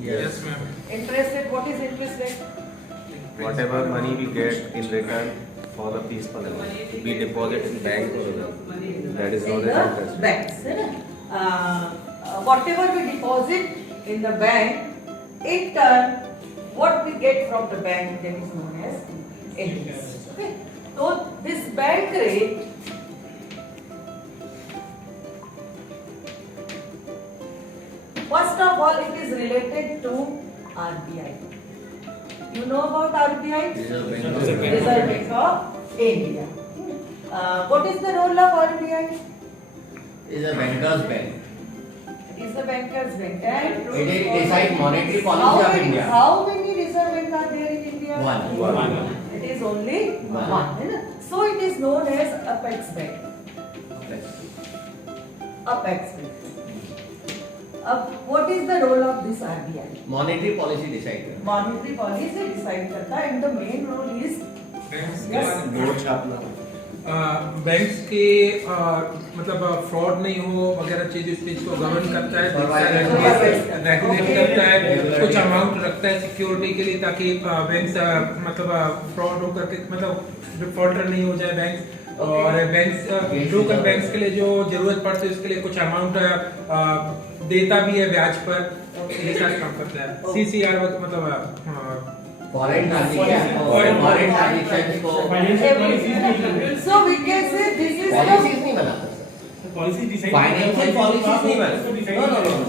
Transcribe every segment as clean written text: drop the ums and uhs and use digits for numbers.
Yes, ma'am. Interest rate, what is interest rate? Whatever money we get in return for the fees for the loan, we deposit in bank or that is known In as the interest. banks, है ना? Whatever we deposit in the bank, in turn, what we get from the bank, that is known as interest. Okay? So this bank rate first of all, it is related to RBI. You know about RBI? Reserve Bank. Reserve Bank of India. What is the role of RBI? Is a banker's bank. It is the banker's bank. And It decides monetary policy of India. How many reserve banks are there in India? One. It is only One. one. है ना? So it is known as apex bank. Apex bank. What is the role of this RBI? Monetary policy decide. Monetary policy decide करता है and the main role is yes. Note छापना banks के मतलब fraud नहीं हो वगैरह चीज इस चीज को गवर्न करता है, रेगुलेट करता है, कुछ अमाउंट रखता है सिक्योरिटी के लिए ताकि बैंक्स मतलब फ्रॉड हो करके मतलब डिफॉल्टर नहीं हो जाए बैंक, और बैंक्स लोकल बैंक्स के लिए जो जरूरत पड़ती है उसके लिए कुछ अमाउंट देता भी है ब्याज पर, ये सारे काम करता है। सीसीआर मतलब Foreign transactions को So we can say this is policies नहीं बनाता sir. Policy decide Financial policies नहीं बनाता। No.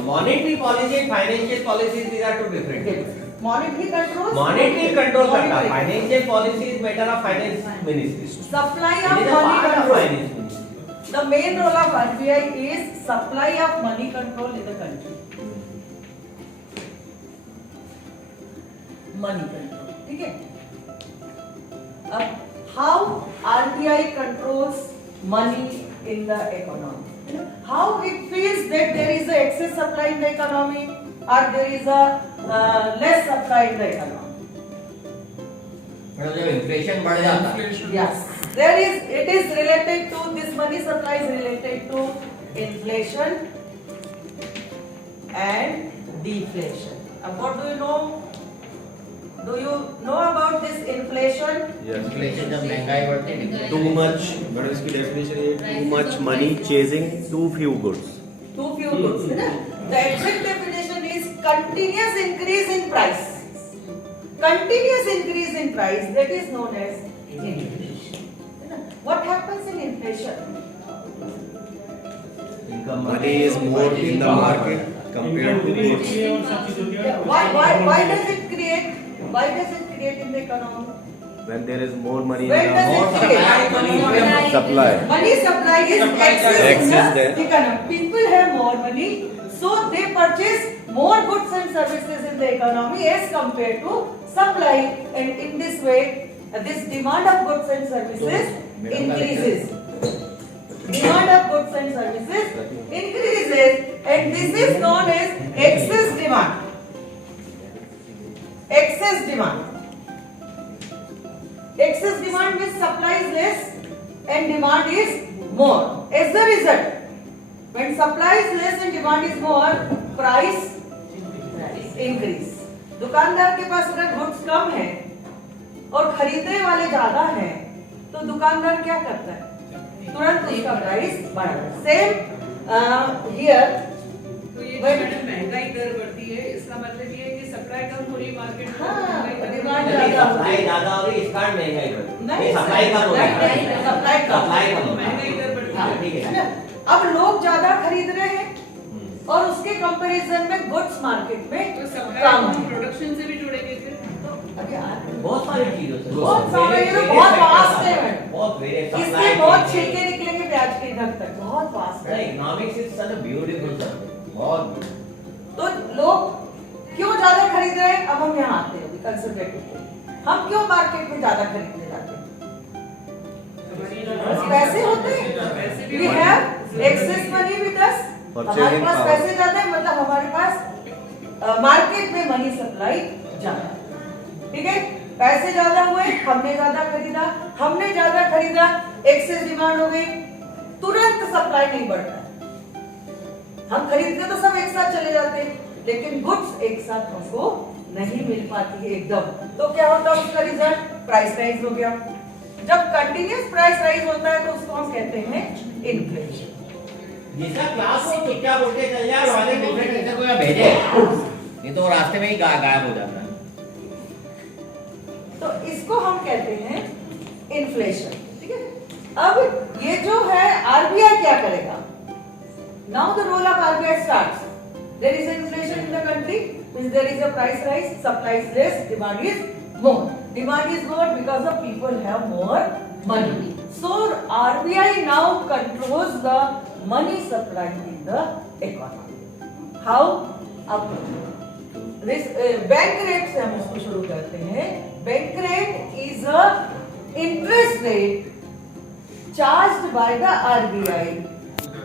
Monetary policy and financial policies, these are two different things. monetary control. Monetary control करता है। Financial policy is matter of finance ministry. Supply It of is a money part of control. finance ministry. The main role of RBI is supply of money control in the country. Money control, ठीक है? अब how RBI controls money in the economy? How it feels that there is a excess supply in the economy or there is a less supply in the economy? मतलब जब inflation बढ़ जाता है, Yes, there is. It is related to this money supply is related to inflation and deflation. And what do you know? Do you know about this inflation? inflation जब महंगाई बढ़ती है, too much, but इसकी definition है too much money chasing to few goods. Too few goods, है ना? The exact definition is continuous increase in price. Continuous increase in price, that is known as inflation. है ना? What happens in inflation? income Money is more in the market compared to goods. Why does it create? Why does it create in the economy? When there is more money in When does the it create? supply, Money supply is excess in Excess the there. economy. People have more money, so they purchase more goods and services in the economy as compared to supply, and in this way, this demand of goods and services increases. Demand of goods and services increases, and this is known as excess demand. Excess demand. Excess demand means supply is less and demand is more. As a result, when supply is less and demand is more, price increase. दुकानदार के पास अगर goods कम है और खरीदने वाले ज्यादा हैं, तो दुकानदार क्या करता है? तुरंत उसका प्राइस बढ़ाता है। सेम हियर तो ये मैडम महंगाई दर बढ़ती है, इसका मतलब ये है कि सप्लाई कम हो रही है मार्केट में, हाँ, महंगाई डिमांड दर ज्यादा हो सप्लाई रही है। ज्यादा हो रही है, इस कारण महंगाई बढ़ रही है। नहीं, सप्लाई कम हो रही है, सप्लाई कम। सप्लाई कम हो रही महंगाई है। दर बढ़ती हाँ, है। ठीक है है। ना? अब लोग ज्यादा खरीद रहे हैं और उसके कंपैरिजन में गुड्स मार्केट में तो सप्लाई कम को हम है। प्रोडक्शन से भी जोड़ेंगे फिर। तो अभी बहुत सारी चीजों से बहुत सारे, ये तो बहुत वास्ट है मैडम। बहुत वेरिएशन इसके बहुत छिलके निकलेंगे प्याज के इधर तक, बहुत वास्ट है। Economics is such a beautiful subject, बहुत। तो लोग क्यों ज्यादा खरीद रहे हैं? अब हम यहाँ आते हैं कंसंट्रेटिव। हम क्यों मार्केट में ज्यादा खरीदने जाते हैं? बस पैसे होते हैं। We have excess money with us. हमारे पास पैसे ज्यादा है, मतलब हमारे पास मार्केट में मनी सप्लाई ज्यादा है। ठीक है, पैसे ज्यादा हुए, हमने ज्यादा खरीदा, हमने ज्यादा खरीदा, एक्सेस डिमांड हो गई, तुरंत सप्लाई नहीं बढ़ता है। हम खरीदते तो सब एक साथ चले जाते हैं, लेकिन गुड्स एक साथ हमको नहीं मिल पाती है एकदम, तो क्या होता है उसका रिजल्ट? प्राइस राइज हो गया। जब कंटिन्यूस प्राइस राइज होता है तो उसको हम कहते हैं इन्फ्लेशन। जिसका क्लास को चुपचाप उठ के चल जाए, वाले डिफरेंट टीचर को यहाँ भेजे, नहीं तो वो रास्ते में ही गायब हो जाता है। तो इसको हम कहते हैं इन्फ्लेशन, ठीक है। अब ये जो है आरबीआई क्या करेगा? Now the role of RBI starts. There is inflation in the country, means there is a price rise, supply is less, demand is more. Demand is more because the people have more money. So RBI now controls the money supply in the economy. How? अब bank rate से हम इसको शुरू करते हैं। Bank rate is a interest rate charged by the RBI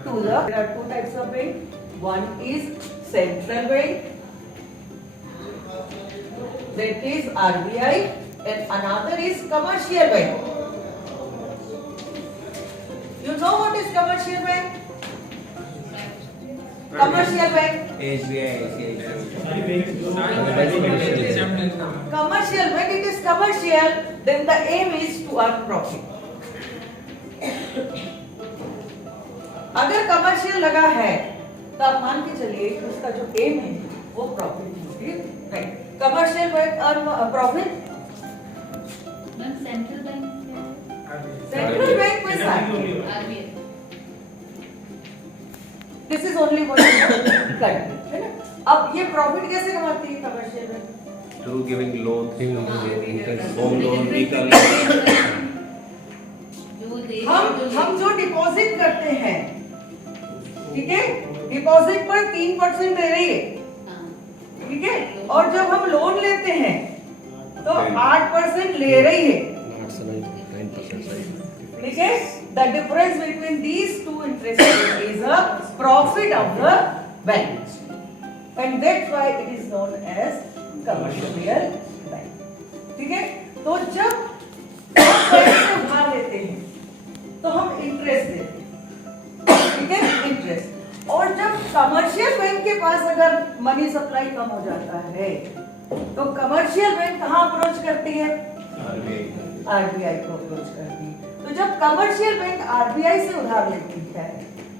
to the. There are two types of bank. One is central bank, that is RBI, and another is commercial bank. You know what is commercial bank? Commercial bank. SBI, ICICI. Commercial, when it is commercial, then the aim is to earn profit. अगर commercial लगा है तो आप मान के चलिए कि उसका जो एम है वो प्रॉफिट है, right? Commercial bank earn profit, central bank central bank में RBI this is only one country, है ना? अब ये प्रॉफिट कैसे कमाती है commercial bank? Through giving loan, home loan, vehicle loan. हम जो डिपॉजिट करते हैं, ठीक है, डिपॉजिट पर 3% दे रही है, ठीक है, और जब हम लोन लेते हैं तो 8% ले रही है, ठीक है। The difference between these two interest is a profit of the bank, and that's why it is known as commercial bank, ठीक है। तो जब हम पैसे उधार लेते हैं तो हम इंटरेस्ट देते हैं, ठीक है, इंटरेस्ट। और जब कमर्शियल बैंक के पास अगर मनी सप्लाई कम हो जाता है तो कमर्शियल बैंक कहाँ अप्रोच करती है? आरबीआई को अप्रोच करती है। तो जब कमर्शियल बैंक आरबीआई से उधार लेती है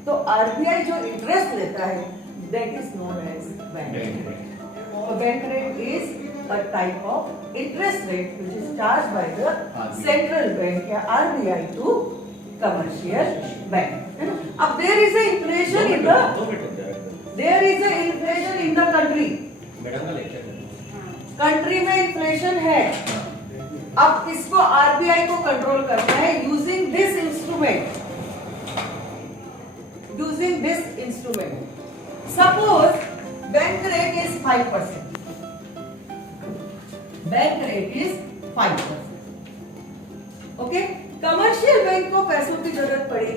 तो आरबीआई जो इंटरेस्ट लेता है that is known as bank rate. Bank rate is a type of interest rate which is charged by the central bank या आरबीआई टू कमर्शियल बैंक, है ना? अब there is a inflation in the country, country में inflation है। अब इसको RBI को control करना है using this instrument, suppose bank rate is 5%, bank rate is 5%, okay. Commercial bank को पैसों की जरूरत पड़ी,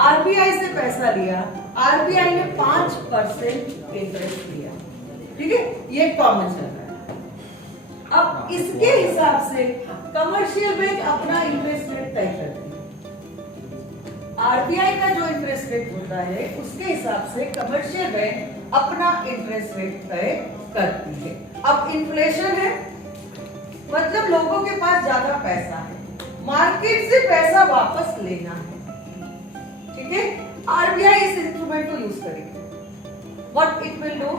आरबीआई से पैसा लिया, आरबीआई ने 5% इंटरेस्ट दिया, ठीक है, ये कॉमन चल रहा है। अब इसके हिसाब से कमर्शियल बैंक अपना इंटरेस्ट रेट तय करती है। आरबीआई का जो इंटरेस्ट रेट होता है उसके हिसाब से कमर्शियल बैंक अपना इंटरेस्ट रेट तय करती है। अब इन्फ्लेशन है, मतलब लोगों के पास ज्यादा पैसा है, मार्केट से पैसा वापस लेना है, ठीक है। आरबीआई इस इंस्ट्रूमेंट को यूज करेगी। What it will do?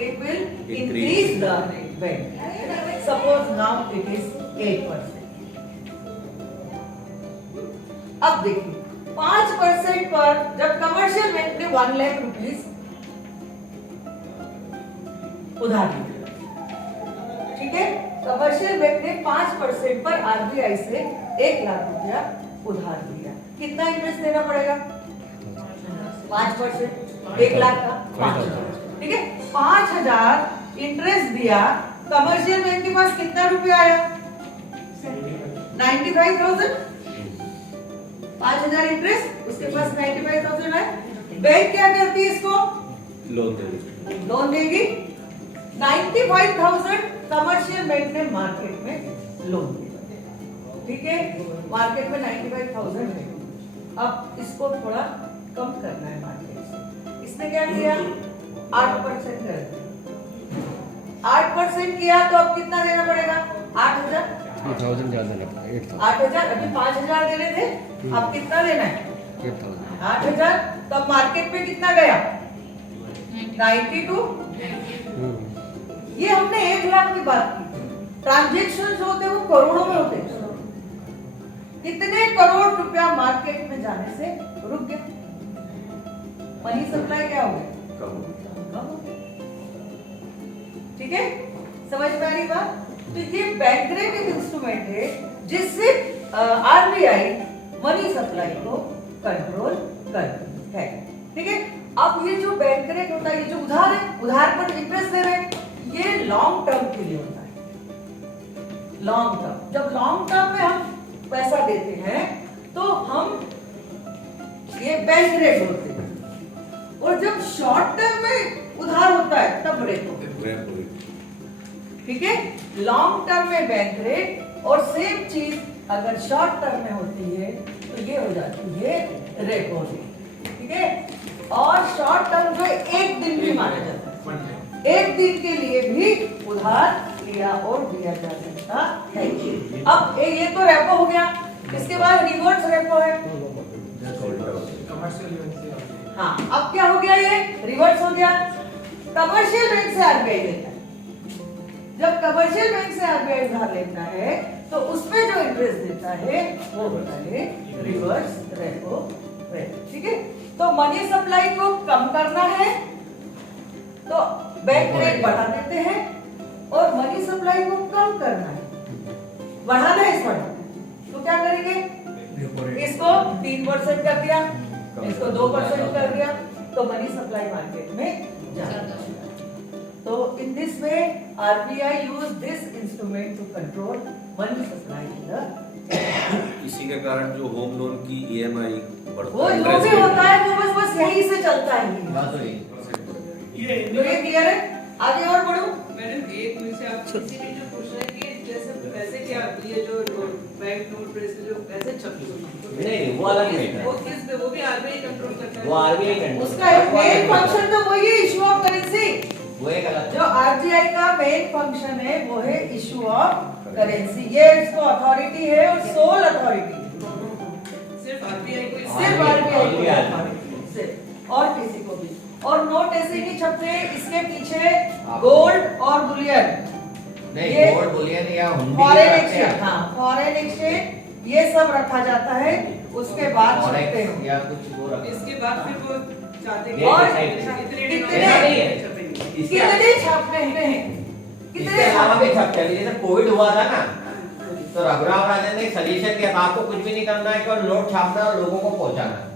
It will increase the bank. Suppose now it is 8%। अब देखिए 5% पर जब कमर्शियल बैंक ने 1 लाख रुपीस उधार दिया, ठीक है, कमर्शियल बैंक ने 5% पर आरबीआई से 1 लाख रुपया उधार दिया। कितना इंटरेस्ट देना पड़ेगा? 5%, 1 लाख का 5,000, ठीक है। 5,000 इंटरेस्ट दिया, कमर्शियल बैंक के पास कितना रुपया आया? 95,000। 5,000 इंटरेस्ट, उसके पास 95,000 है। बैंक क्या करती है? इसको लोन देगी। 95,000 कमर्शियल बैंक ने मार्केट में लोन दिया, ठीक है, मार्केट में 95,000 है। अब इसको थोड़ा कम करना है मार्केट से, इसने क्या किया? 8% कर दिया, 8% किया तो अब कितना देना पड़ेगा? 8,000। 8,000 ज्यादा लगता है 8,000 8,000 अभी 5,000 दे रहे थे, अब कितना देना है? 8,000 8,000। तब मार्केट में कितना गया? 92। ये हमने 1 लाख की बात की। ट्रांजेक्शन जो होते हैं वो करोड़ों में होते हैं। कितने करोड़ रुपया मार्केट में जाने से रुक गया? मनी सप्लाई क्या हो गया? कम हो गया। ठीक है, समझ में आ रही बात? तो ये बैंक रेट एक इंस्ट्रूमेंट है जिससे आरबीआई मनी सप्लाई को कंट्रोल करती है। ठीक है, अब ये जो बैंक रेट होता है, ये जो उधार है, उधार पर इंटरेस्ट दे रहे हैं, ये लॉन्ग टर्म के लिए होता है। लॉन्ग टर्म, जब लॉन्ग टर्म में हम पैसा देते हैं तो हम ये बैंक रेट होते हैं, और जब शॉर्ट टर्म में उधार होता है तब रेट होते हैं। ठीक है, लॉन्ग टर्म में बैंक रेट और सेम चीज अगर शॉर्ट टर्म में होती है तो ये हो जाती है रेपो रेट। ठीक है, और शॉर्ट टर्म जो 1 दिन भी माना जाता है, 1 दिन के लिए भी उधार लिया और दिया जा सकता है। अब ये तो रेपो हो गया, इसके बाद रिवर्स रेपो है। हाँ, अब क्या हो गया? ये रिवर्स हो गया। कमर्शियल बैंक से आरबीआई लेता है। जब कमर्शियल बैंक से आरबीआई उधार लेता है तो उसमें जो इंटरेस्ट देता है वो होता है रिवर्स रेपो रेट। ठीक है, तो मनी सप्लाई को कम करना है तो बैंक रेट बढ़ा देते हैं, और मनी सप्लाई को कम करना है, बढ़ाना है, इस पर तो क्या करेंगे? इसको 3% कर दिया, इसको 2% कर दिया, तो मनी सप्लाई मार्केट में जाता है। तो in this way RBI use this instrument to control money supply in the इसी के कारण जो होम लोन की EMI बढ़ता वो जो भी होता है वो बस यही से चलता है। बात तो ये क्लियर है? आगे और बढ़ो। मैडम, एक मिनट से आप किसी ने जो पूछ रहे हैं कि जैसे पैसे क्या ये जो बैंक नोट पे जो पैसे छपते नहीं, वो अलग रेट है। वो किस पे? वो भी आरबीआई कंट्रोल करता है। वो आरबीआई कंट्रोल, उसका मेन फंक्शन तो वही है, इशू ऑफ करेंसी। वो एक अलग जो आरबीआई का मेन फंक्शन है वो है इशू ऑफ करेंसी। ये इसको अथॉरिटी है और सोल अथॉरिटी सिर्फ आरबीआई को सिर्फ आरबीआई को अथॉरिटी, सिर्फ, और किसी को भी। और नोट ऐसे नहीं छपते, इसके पीछे गोल्ड और बुलियन, नहीं, ये गोल्ड बुलियन या हुंडी फॉरेन रखते एक्सचेंज, हैं। हाँ फॉरेन एक्सचेंज, ये सब रखा जाता है, उसके बाद छपते फॉरेक्स हैं। या कुछ वो रखते हैं। इसके बाद फिर वो चाहते हैं और इतने ऐसा नहीं है। छपेंगे। कितने छापते हैं? इसके कितने अलावा भी छापते हैं? छप चली, जैसे कोविड हुआ था ना, तो रघुराम राजन ने एक सजेशन दिया था, आपको कुछ भी नहीं करना है, केवल नोट छापना और लोगों को पहुंचाना है।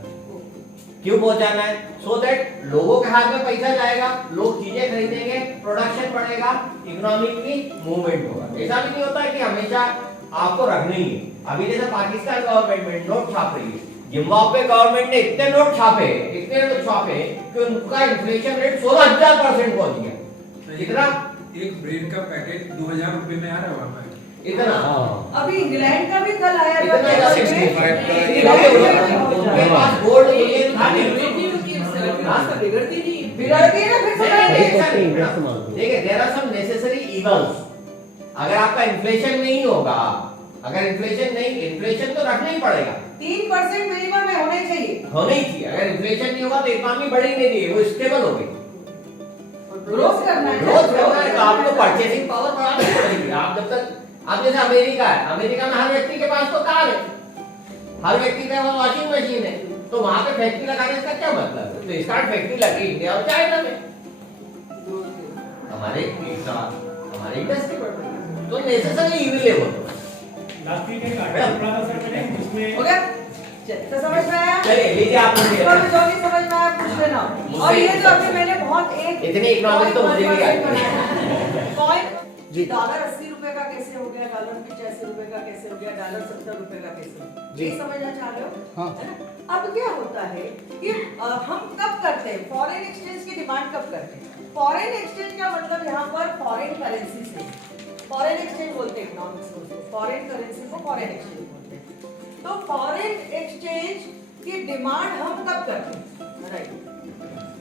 क्यों पहुंचाना है? सो दैट लोगों के हाथ में पैसा जाएगा, लोग चीजें खरीदेंगे, प्रोडक्शन बढ़ेगा, इकोनॉमी की मूवमेंट होगा। ऐसा भी नहीं होता है कि हमेशा आपको रखना ही है। अभी जैसे पाकिस्तान गवर्नमेंट में नोट छाप रही है, जिम्बाब्वे गवर्नमेंट ने इतने नोट छापे कि उनका इन्फ्लेशन रेट 16,000% पहुंच गया। कितना? एक ब्रेड का पैकेट 2,000 रुपए में आ रहा है वहाँ पे। इतना। अभी इंग्लैंड का भी कल आया इतना था, ज्यादा 65 का उनके पास गोल्ड बुलियन था नहीं। बिगड़ती नहीं। बिगड़ती है ना फिर से। देखिए, there are some necessary evils. अगर आपका इन्फ्लेशन नहीं होगा, अगर इन्फ्लेशन तो रखना ही पड़ेगा, 3% मिनिमम में होने चाहिए। होना ही चाहिए। अगर इन्फ्लेशन नहीं होगा तो इकोनॉमी बढ़ेगी नहीं, वो स्टेबल हो गई। ग्रोथ करना है, ग्रोथ करना है तो आपको परचेसिंग पावर बढ़ानी पड़ेगी। आप जब तक, आप जैसे अमेरिका है, अमेरिका में हर व्यक्ति के पास तो कार है, हर व्यक्ति के पास वॉशिंग मशीन है, तो वहां पे फैक्ट्री लगाने का क्या मतलब है? तो इसका फैक्ट्री लगी इंडिया और चाइना में, हमारे इंडस्ट्री बढ़ रही है, तो नेसेसरी इविल है वो। लास्ट वीक एक आर्टिकल पढ़ा था सर मैंने, जिसमें हो गया? तो समझ में आया? चलिए लीजिए आप मुझे। इसको भी जो नहीं समझ में आया पूछ लेना। और ये जो अभी मैंने बहुत एक इतने इकोनॉमिक्स तो मुझे भी आते पॉइंट जी, डॉलर 80 रुपए का कैसे हो गया, डॉलर 85 रुपए का कैसे हो गया, डॉलर 70 रुपए का कैसे हो गया, ये समझना चाह रहे हो? हाँ। है ना? अब क्या होता है कि हम कब करते हैं फॉरेन एक्सचेंज की डिमांड कब करते हैं? फॉरेन एक्सचेंज का मतलब यहाँ पर फॉरेन करेंसी से, फॉरेन एक्सचेंज बोलते हैं इकोनॉमिक्स को, फॉरेन करेंसी को फॉरेन एक्सचेंज बोलते हैं। तो फॉरेन एक्सचेंज की डिमांड हम कब करते हैं? Right,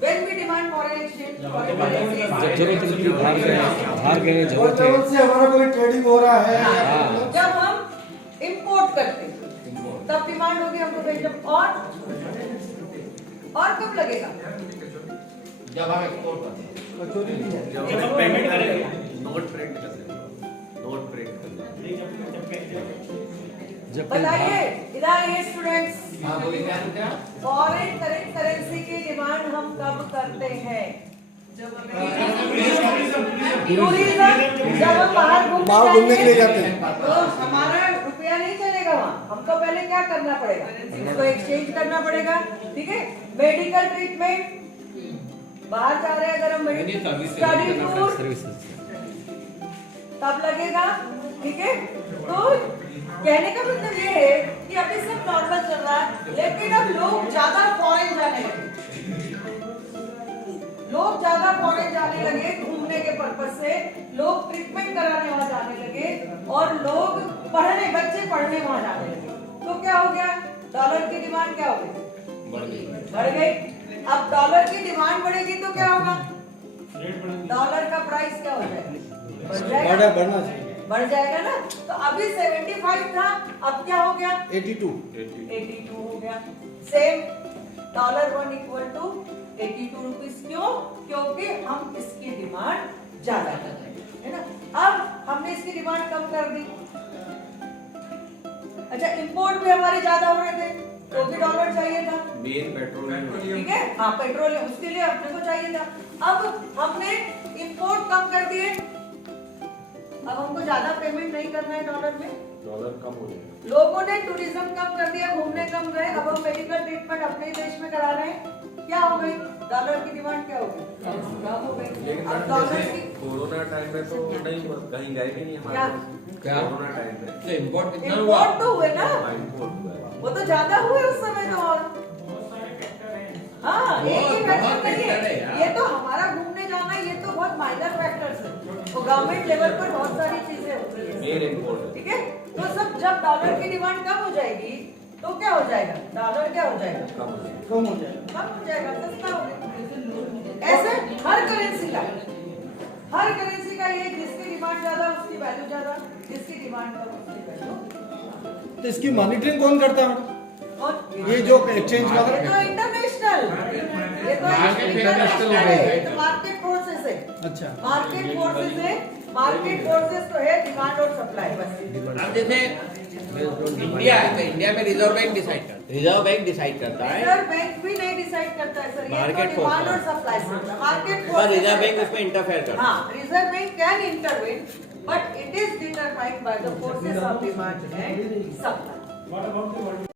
When we demand foreign exchange, foreign जब currencies, जरूरत होती है बाहर गए जरूरत है से हमारा कोई ट्रेडिंग हो रहा है हाँ। जब हम इंपोर्ट करते हैं तब डिमांड होगी हमको भेजना और कब लगेगा? जब हम एक्सपोर्ट करते हैं जब हम पेमेंट करेंगे नोट प्रिंट कर देंगे, नोट प्रिंट कर देंगे। जब बताइए इधर आइए स्टूडेंट्स, हाँ बोलिए क्या बोलते हैं? फॉरेन करेंसी की डिमांड हम कब करते हैं? जब हमें टूरिज्म, जब हम बाहर बाहर घूमने के लिए जाते हैं। तो हमारा रुपया नहीं चलेगा वहाँ, हमको पहले क्या करना पड़ेगा? इसको एक्सचेंज करना पड़ेगा, ठीक है? मेडिकल ट्रीटमेंट, बाहर जा रहे हैं अगर हम स्टडी टूर सर्विसेज तब लगेगा, ठीक है? तो कहने का मतलब ये है कि अभी सब नॉर्मल चल रहा है, लेकिन अब लोग ज्यादा फॉरेन जाने लगे, लोग ज्यादा फॉरेन जाने लगे घूमने के पर्पज से, लोग ट्रीटमेंट कराने वहां जाने लगे और लोग पढ़ने, बच्चे पढ़ने वहां जाने लगे। तो क्या हो गया? डॉलर की डिमांड क्या हो गई? बढ़ गई। अब डॉलर की डिमांड बढ़ेगी तो क्या होगा? डॉलर का प्राइस क्या हो जाएगा? बढ़ जाएगा, बढ़ना चाहिए। बढ़ जाएगा ना। तो अभी 75 था, अब क्या हो गया? 82 82 हो गया। Same $1 = 82 rupees. क्यों? क्योंकि हम इसकी डिमांड ज्यादा कर रहे हैं, है ना? अब हमने इसकी डिमांड कम कर दी। अच्छा, इंपोर्ट भी हमारे ज्यादा हो रहे थे तो भी डॉलर चाहिए था, मेन पेट्रोल ठीक है? हाँ, पेट्रोल उसके लिए अपने को चाहिए था। अब हमने इंपोर्ट कम कर दिए, अब हमको ज्यादा पेमेंट नहीं करना है डॉलर में। डॉलर कम हो जाएगा। लोगों ने टूरिज्म कम कर दिया, घूमने कम गए, अब हम मेडिकल ट्रीटमेंट अपने ही देश में करा रहे हैं। क्या हो गई? डॉलर की डिमांड क्या हो गई? कम हो गई। लेकिन अब मैम डॉलर जैसे की कोरोना टाइम में तो नहीं कहीं गए भी नहीं क्या? हमारे क्या? कोरोना टाइम में तो इम्पोर्ट कितना हुआ इंपोर्ट तो हुए ना, इम्पोर्ट हुआ है। वो तो ज्यादा हुए उस समय तो। और हाँ, एक ही फैक्टर नहीं है, ये तो हमारा घूमने जाना, ये तो बहुत माइनर फैक्टर्स है। तो गवर्नमेंट लेवल पर बहुत सारी चीजें होती है, मेन इम्पोर्ट ठीक है? तो सब जब डॉलर की डिमांड कम हो जाएगी तो क्या हो जाएगा? डॉलर क्या हो जाएगा? कम हो जाएगा। कम हो जाएगा। कम हो जाएगा, सस्ता हो जाएगा। ऐसे हर करेंसी का ये, जिसकी डिमांड ज्यादा उसकी वैल्यू ज्यादा, जिसकी डिमांड कम उसकी वैल्यू। तो इसकी मॉनिटरिंग कौन करता है? और ये जो एक्सचेंज का ये तो इंटरनेशनल, ये तो इंटरनेशनल है, ये तो मार्केट फोर्सेस है। अच्छा, मार्केट फोर्सेस है, मार्केट फोर्सेस तो है डिमांड और सप्लाई बस। अब जैसे इंडिया है तो इंडिया में रिजर्व बैंक डिसाइड करता है, रिजर्व बैंक डिसाइड करता है, रिजर्व बैंक भी नहीं डिसाइड करता है सर, ये Market तो डिमांड force और सप्लाई से होता है। मार्केट पर रिजर्व बैंक उसमें इंटरफेयर करता है। हाँ, reserve bank can intervene but it is determined by the forces of demand and supply. What about the